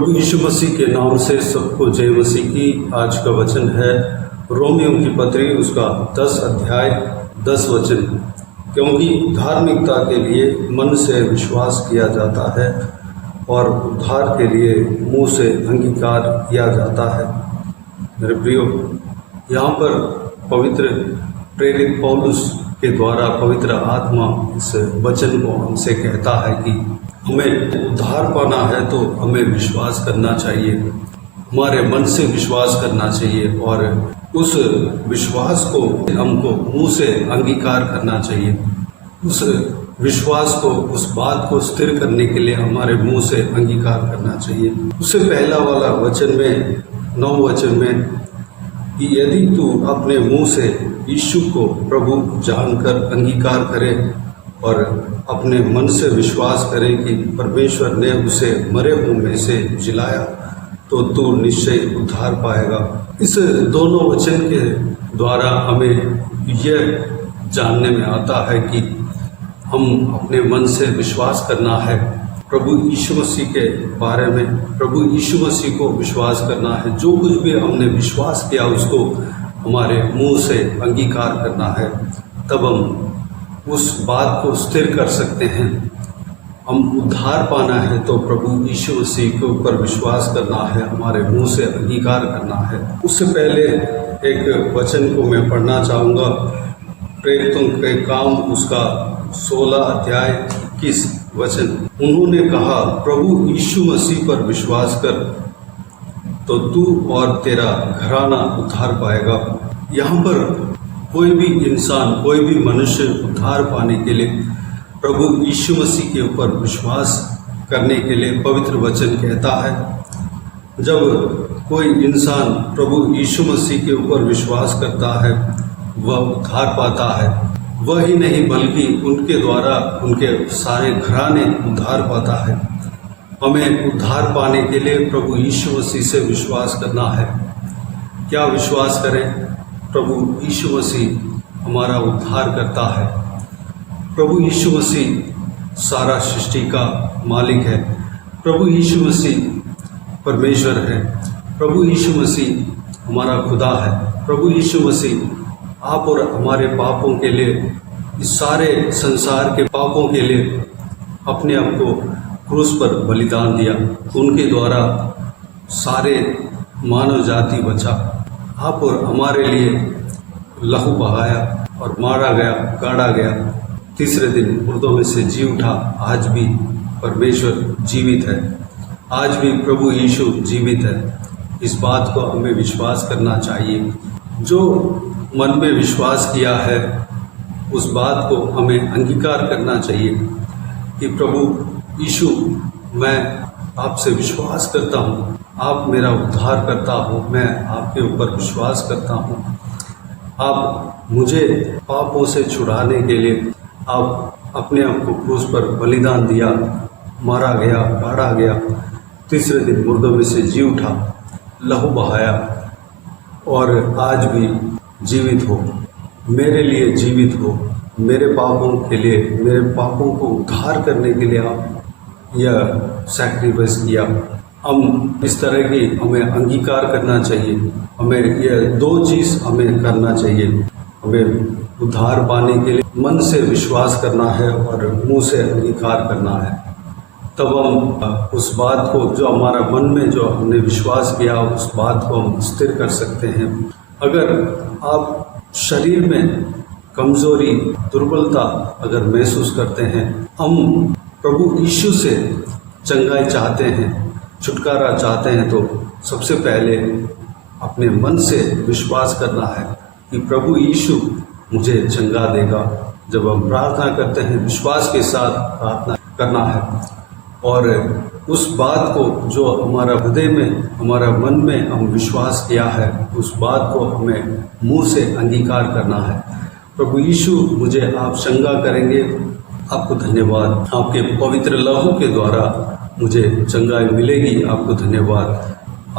प्रभु यीशु मसीह के नाम से सबको जय मसीह की। आज का वचन है रोमियों की पत्री उसका 10 अध्याय 10 वचन। क्योंकि धार्मिकता के लिए मन से विश्वास किया जाता है और उद्धार के लिए मुंह से अंगीकार किया जाता है। मेरे प्रियो, यहाँ पर पवित्र प्रेरित पौलुस के द्वारा पवित्र आत्मा इस वचन को हमसे कहता है कि हमें उद्धार पाना है तो हमें विश्वास करना चाहिए, हमारे मन से विश्वास करना चाहिए और उस विश्वास को हमको मुंह से अंगीकार करना चाहिए। उस विश्वास को, उस बात को स्थिर करने के लिए हमारे मुंह से अंगीकार करना चाहिए। उससे पहला वाला वचन में 9 वचन में कि यदि तू अपने मुंह से यीशु को प्रभु जानकर अंगीकार करे और अपने मन से विश्वास करे कि परमेश्वर ने उसे मरे हुओं में से जिलाया तो तू निश्चय उद्धार पाएगा। इस दोनों वचन के द्वारा हमें यह जानने में आता है कि हम अपने मन से विश्वास करना है प्रभु यीशु मसीह के बारे में, प्रभु यीशु मसीह को विश्वास करना है। जो कुछ भी हमने विश्वास किया उसको हमारे मुंह से अंगीकार करना है, तब हम उस बात को स्थिर कर सकते हैं। हम उद्धार पाना है तो प्रभु यीशु मसीह के ऊपर विश्वास करना है, हमारे मुंह से अंगीकार करना है। उससे पहले एक वचन को मैं पढ़ना चाहूँगा, प्रेरितों के काम उसका 16 अध्याय 21 वचन। उन्होंने कहा, प्रभु यीशु मसीह पर विश्वास कर तो तू और तेरा घराना उद्धार पाएगा। यहाँ पर कोई भी इंसान, कोई भी मनुष्य उद्धार पाने के लिए प्रभु यीशु मसीह के ऊपर विश्वास करने के लिए पवित्र वचन कहता है। जब कोई इंसान प्रभु यीशु मसीह के ऊपर विश्वास करता है वह उद्धार पाता है। वह ही नहीं बल्कि उनके द्वारा उनके सारे घराने उद्धार पाता है। हमें उद्धार पाने के लिए प्रभु यीशु मसीह से विश्वास करना है। क्या विश्वास करें? प्रभु यीशु मसीह हमारा उद्धार करता है। प्रभु यीशु मसीह सारा सृष्टि का मालिक है। प्रभु यीशु मसीह परमेश्वर है। प्रभु यीशु मसीह हमारा खुदा है। प्रभु यीशु मसीह आप और हमारे पापों के लिए, इस सारे संसार के पापों के लिए अपने आप को क्रूस पर बलिदान दिया। उनके द्वारा सारे मानव जाति बचा। आप और हमारे लिए लहू बहाया और मारा गया, गाड़ा गया। तीसरे दिन मुर्दों में से जी उठा। आज भी परमेश्वर जीवित है। आज भी प्रभु यीशु जीवित है। इस बात को हमें विश्वास करना चाहिए। जो मन में विश्वास किया है उस बात को हमें अंगीकार करना चाहिए कि प्रभु यीशु, मैं आपसे विश्वास करता हूँ, आप मेरा उद्धार करता हो, मैं आपके ऊपर विश्वास करता हूँ। आप मुझे पापों से छुड़ाने के लिए आप अपने आप को क्रूस पर बलिदान दिया, मारा गया, गाड़ा गया, तीसरे दिन मुर्दों में से जी उठा, लहू बहाया और आज भी जीवित हो, मेरे लिए जीवित हो, मेरे पापों के लिए, मेरे पापों को उद्धार करने के लिए आप यह सैक्रिफाइस किया। हम इस तरह की हमें अंगीकार करना चाहिए। हमें यह 2 चीज़ हमें करना चाहिए। हमें उद्धार पाने के लिए मन से विश्वास करना है और मुंह से अंगीकार करना है। तब हम उस बात को, जो हमारा मन में जो हमने विश्वास किया, उस बात को हम स्थिर कर सकते हैं। अगर आप शरीर में कमज़ोरी, दुर्बलता अगर महसूस करते हैं, हम प्रभु यीशु से चंगाई चाहते हैं, छुटकारा चाहते हैं, तो सबसे पहले अपने मन से विश्वास करना है कि प्रभु यीशु मुझे चंगा देगा। जब हम प्रार्थना करते हैं, विश्वास के साथ प्रार्थना करना है और उस बात को जो हमारा हृदय में, हमारा मन में हम विश्वास किया है, उस बात को हमें मुंह से अंगीकार करना है। प्रभु यीशु, मुझे आप चंगा करेंगे, आपको धन्यवाद। आपके पवित्र लहू के द्वारा मुझे चंगाई मिलेगी, आपको धन्यवाद।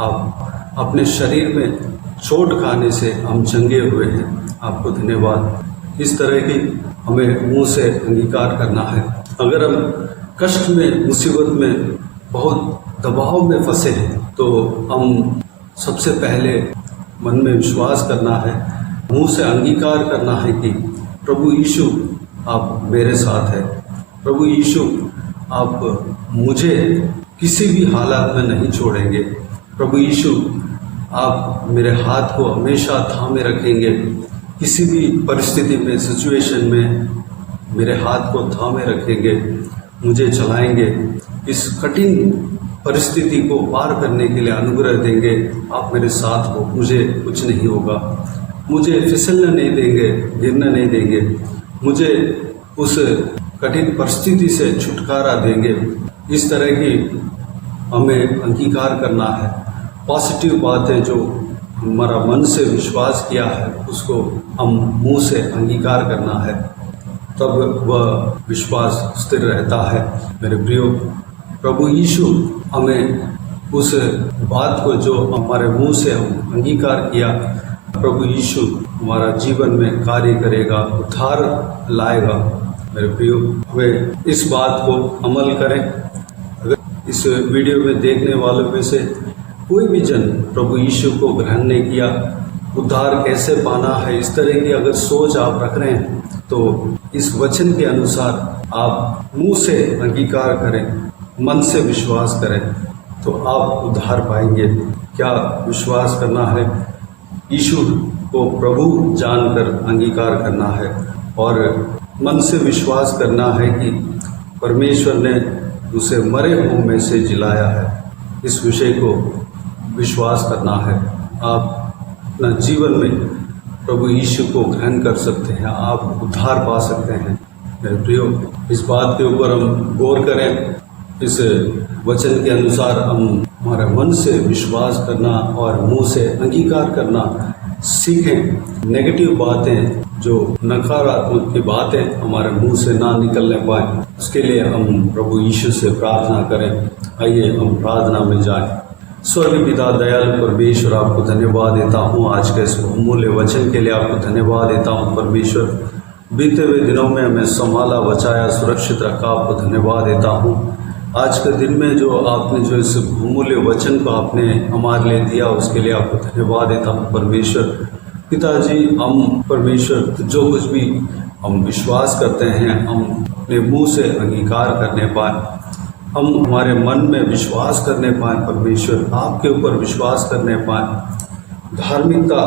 आप अपने शरीर में चोट खाने से हम चंगे हुए हैं, आपको धन्यवाद। इस तरह की हमें मुंह से अंगीकार करना है। अगर हम कष्ट में, मुसीबत में, बहुत दबाव में फंसे हैं, तो हम सबसे पहले मन में विश्वास करना है, मुंह से अंगीकार करना है कि प्रभु यीशु आप मेरे साथ है। प्रभु यीशु आप मुझे किसी भी हालात में नहीं छोड़ेंगे। प्रभु यीशु आप मेरे हाथ को हमेशा थामे रखेंगे। किसी भी परिस्थिति में, सिचुएशन में मेरे हाथ को थामे रखेंगे, मुझे चलाएंगे। इस कठिन परिस्थिति को पार करने के लिए अनुग्रह देंगे। आप मेरे साथ हो, मुझे कुछ नहीं होगा, मुझे फिसलने नहीं देंगे, गिरने नहीं देंगे, मुझे उस कठिन परिस्थिति से छुटकारा देंगे। इस तरह की हमें अंगीकार करना है। पॉजिटिव बातें जो हमारा मन से विश्वास किया है उसको हम मुंह से अंगीकार करना है, तब वह विश्वास स्थिर रहता है। मेरे प्रियो, प्रभु यीशु हमें उस बात को जो हमारे मुंह से हम अंगीकार किया, प्रभु यीशु हमारा जीवन में कार्य करेगा, उद्धार लाएगा। मेरे प्रियो, हमें इस बात को अमल करें। अगर इस वीडियो में देखने वालों में से कोई भी जन प्रभु यीशु को ग्रहण नहीं किया, उद्धार कैसे पाना है, इस तरह की अगर सोच आप रख रहे हैं, तो इस वचन के अनुसार आप मुंह से अंगीकार करें, मन से विश्वास करें, तो आप उद्धार पाएंगे। क्या विश्वास करना है? यीशु को प्रभु जानकर अंगीकार करना है और मन से विश्वास करना है कि परमेश्वर ने उसे मरे हुओं में से जिलाया है। इस विषय को विश्वास करना है। आप अपना जीवन में प्रभु यीशु को ग्रहण कर सकते हैं, आप उद्धार पा सकते हैं। मेरे प्रियो, इस बात के ऊपर हम गौर करें। इस वचन के अनुसार हम हमारे मन से विश्वास करना और मुंह से अंगीकार करना सीखें। नेगेटिव बातें, जो नकारात्मक की बातें हमारे मुंह से ना निकलने पाए, उसके लिए हम प्रभु यीशु से प्रार्थना करें। आइए हम प्रार्थना में जाएं। स्वर्गीय पिता, दयालु परमेश्वर, आपको धन्यवाद देता हूँ आज के इस अमूल्य वचन के लिए। आपको धन्यवाद देता हूँ परमेश्वर, बीते हुए दिनों में हमें संभाला, बचाया, सुरक्षित रखा। आपको धन्यवाद देता हूँ आज के दिन में जो आपने जो इस अमूल्य वचन को आपने हमारे लिए दिया, उसके लिए आपको धन्यवाद देता हूँ परमेश्वर। पिताजी, हम परमेश्वर जो कुछ भी हम विश्वास करते हैं, हम अपने मुंह से अंगीकार करने पाए, हम हमारे मन में विश्वास करने पाए परमेश्वर, आपके ऊपर विश्वास करने पाए, धार्मिकता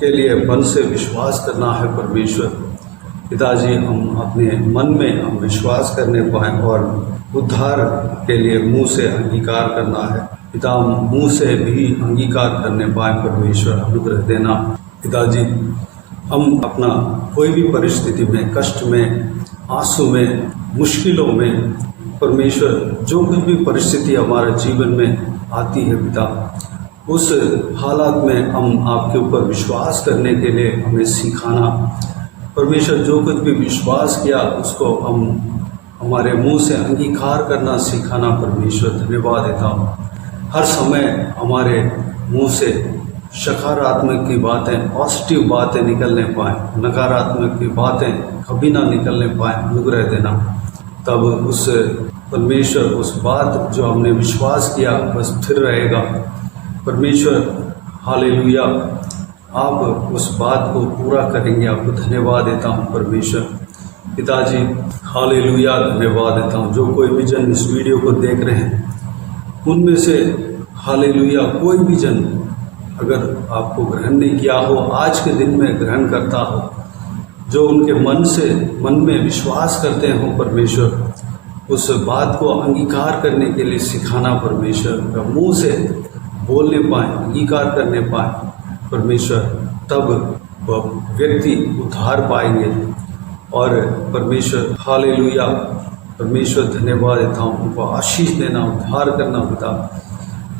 के लिए मन से विश्वास करना है परमेश्वर। पिताजी, हम अपने मन में हम विश्वास करने पाए और उद्धार के लिए मुंह से अंगीकार करना है। पिता, हम मुंह से भी अंगीकार करने पाए परमेश्वर, अनुग्रह देना। पिताजी, हम अपना कोई भी परिस्थिति में, कष्ट में, आंसू में, मुश्किलों में परमेश्वर, जो कुछ भी परिस्थिति हमारे जीवन में आती है पिता, उस हालात में हम आपके ऊपर विश्वास करने के लिए हमें सिखाना परमेश्वर। जो कुछ भी विश्वास किया उसको हम हमारे मुंह से अंगीकार करना सिखाना परमेश्वर। धन्यवाद देता हूँ। हर समय हमारे मुंह से सकारात्मक की बातें, पॉजिटिव बातें निकलने पाए, नकारात्मक की बातें कभी ना निकलने पाए, अनुग्रह देना। तब उस परमेश्वर, उस बात जो हमने विश्वास किया बस स्थिर रहेगा परमेश्वर। हालेलुया, आप उस बात को पूरा करेंगे। आपको धन्यवाद देता हूँ परमेश्वर। पिताजी, हालेलुया, धन्यवाद देता हूँ। जो कोई भी जन इस वीडियो को देख रहे हैं, उनमें से हालेलुया कोई भी जन अगर आपको ग्रहण नहीं किया हो, आज के दिन में ग्रहण करता हो, जो उनके मन में विश्वास करते हो परमेश्वर, उस बात को अंगीकार करने के लिए सिखाना परमेश्वर। मुंह से बोलने पाए, अंगीकार करने पाए परमेश्वर, तब वह व्यक्ति उद्धार पाएंगे। और परमेश्वर, हालेलुया, परमेश्वर धन्यवाद देता हूँ। उनको आशीष देना, उद्धार करना पिता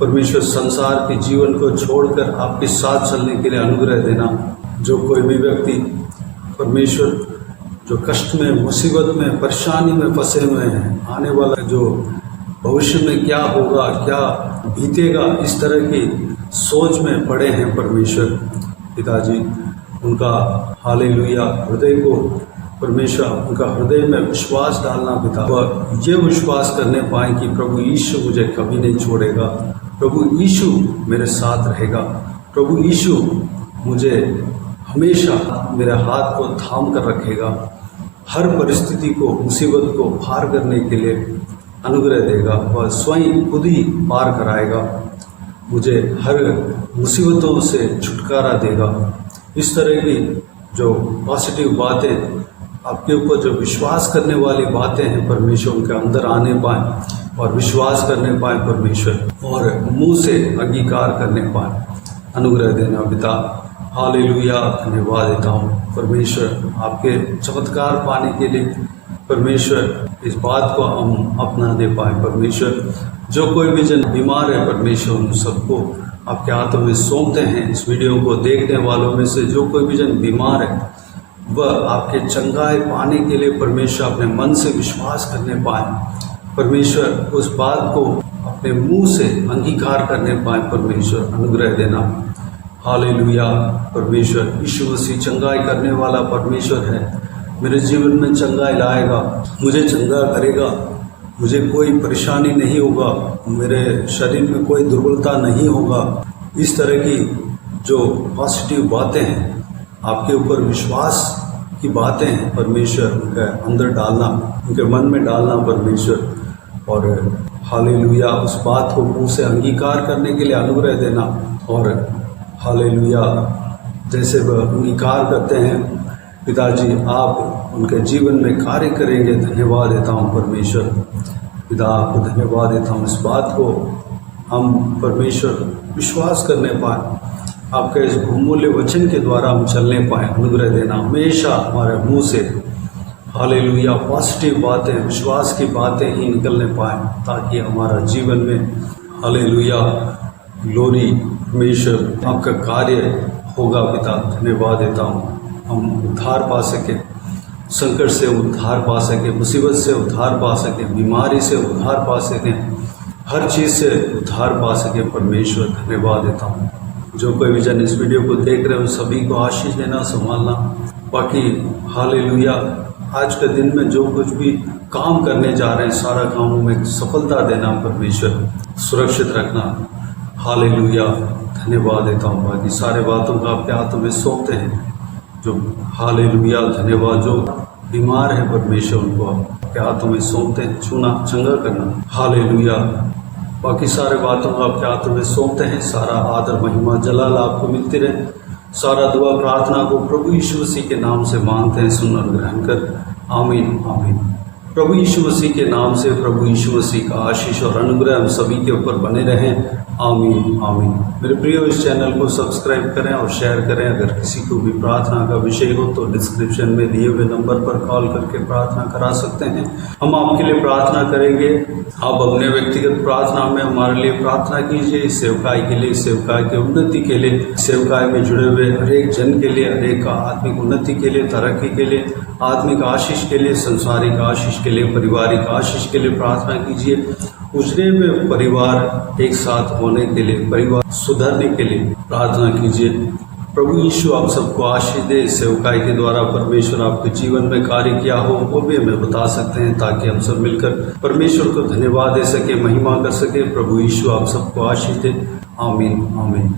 परमेश्वर। संसार के जीवन को छोड़कर आपके साथ चलने के लिए अनुग्रह देना। जो कोई भी व्यक्ति परमेश्वर जो कष्ट में, मुसीबत में, परेशानी में फंसे हुए हैं, आने वाला जो भविष्य में क्या होगा, क्या बीतेगा, इस तरह की सोच में पड़े हैं परमेश्वर। पिताजी, उनका हालेलुया हृदय को परमेश्वर उनका हृदय में विश्वास डालना पिता, वह ये विश्वास करने पाए कि प्रभु यीशु मुझे कभी नहीं छोड़ेगा, प्रभु यीशु मेरे साथ रहेगा, प्रभु यीशु मुझे हमेशा मेरे हाथ को थाम कर रखेगा, हर परिस्थिति को, मुसीबत को पार करने के लिए अनुग्रह देगा, वह स्वयं खुद ही पार कराएगा, मुझे हर मुसीबतों से छुटकारा देगा। इस तरह की जो पॉजिटिव बातें आपके ऊपर, जो विश्वास करने वाली बातें हैं, परमेश्वर उनके अंदर आने पाए और विश्वास करने पाए परमेश्वर, और मुंह से अंगीकार करने पाए, अनुग्रह देना पिता। हालेलुया, धन्यवाद देता हूँ परमेश्वर आपके चमत्कार पाने के लिए। परमेश्वर इस बात को हम अपना दे पाए परमेश्वर, जो कोई भी जन बीमार है परमेश्वर उन सबको आपके हाथों में सौंपते हैं। इस वीडियो को देखने वालों में से जो कोई भी जन बीमार है वह आपके चंगाई पाने के लिए परमेश्वर अपने मन से विश्वास करने पाए, परमेश्वर उस बात को अपने मुंह से अंगीकार करने पाए, परमेश्वर अनुग्रह देना। हालेलुया, परमेश्वर यीशु मसीह चंगाई करने वाला परमेश्वर है, मेरे जीवन में चंगाई लाएगा, मुझे चंगा करेगा, मुझे कोई परेशानी नहीं होगा, मेरे शरीर में कोई दुर्बलता नहीं होगा। इस तरह की जो पॉजिटिव बातें हैं, आपके ऊपर विश्वास की बातें हैं, परमेश्वर उनके अंदर डालना, उनके मन में डालना परमेश्वर, और हालेलुया उस बात को मुंह से अंगीकार करने के लिए अनुग्रह देना। और हालेलुया जैसे वह अंगीकार करते हैं पिताजी, आप उनके जीवन में कार्य करेंगे। धन्यवाद देता हूँ परमेश्वर पिता, आपको धन्यवाद देता हूँ। इस बात को हम परमेश्वर विश्वास करने पाए, आपके इस बहुमूल्य वचन के द्वारा हम चलने पाए, अनुग्रह देना हमेशा हमारे मुंह से हालेलुया पॉजिटिव बातें, विश्वास की बातें ही निकलने पाए, ताकि हमारा जीवन में हालेलुया ग्लोरी परमेश्वर आपका कार्य होगा पिता। धन्यवाद देता हूँ, हम उद्धार पा सके, संकट से उद्धार पा सके, मुसीबत से उद्धार पा सके, बीमारी से उद्धार पा सके, हर चीज़ से उद्धार पा सके परमेश्वर। धन्यवाद देता हूँ। जो कोई भी जन इस वीडियो को देख रहे हो सभी को आशीष देना, संभालना। बाकी हालेलुया आज के दिन में जो कुछ भी काम करने जा रहे हैं, सारा कामों में सफलता देना परमेश्वर, सुरक्षित रखना। हालेलुया धन्यवाद देता हूँ। बाकी सारे बातों को आपके हाथों में सौंपते हैं। जो हालेलुया धन्यवाद, जो बीमार है परमेश्वर उनको आपके हाथों में सौंपते हैं, छूना, चंगा करना। हालेलुया बाकी सारे बातों को आपके हाथों में सौंपते हैं। सारा आदर महिमा जलाल आपको मिलती रहे। सारा दुआ प्रार्थना को प्रभु यीशु मसीह के नाम से मांगते हैं, सुन और ग्रहण कर। आमीन आमीन। प्रभु यीशु मसीह के नाम से प्रभु यीशु मसीह का आशीष और अनुग्रह हम सभी के ऊपर बने रहें। आमीन आमीन। मेरे प्रियो, इस चैनल को सब्सक्राइब करें और शेयर करें। अगर किसी को भी प्रार्थना का विषय हो तो डिस्क्रिप्शन में दिए हुए नंबर पर कॉल करके प्रार्थना करा सकते हैं, हम आपके लिए प्रार्थना करेंगे। आप अपने व्यक्तिगत प्रार्थना में हमारे लिए प्रार्थना कीजिए, इस सेवकाई के लिए, इस सेवकाई की उन्नति के लिए, सेवकाई में जुड़े हुए हरेक जन के लिए, हरेक आत्मिक उन्नति के लिए, तरक्की के लिए, आत्मिक आशीष के लिए, संसारिक आशीष के लिए, पारिवारिक आशीष के लिए प्रार्थना कीजिए। उजड़े हुए परिवार एक साथ होने के लिए, परिवार सुधरने के लिए प्रार्थना कीजिए। प्रभु यीशु आप सबको आशीष दे। सेवकाई के द्वारा परमेश्वर आपके जीवन में कार्य किया हो वो भी हमें बता सकते हैं, ताकि हम सब मिलकर परमेश्वर को धन्यवाद दे सके, महिमा कर सके। प्रभु यीशु आप सबको आशीष दे। आमीन आमीन।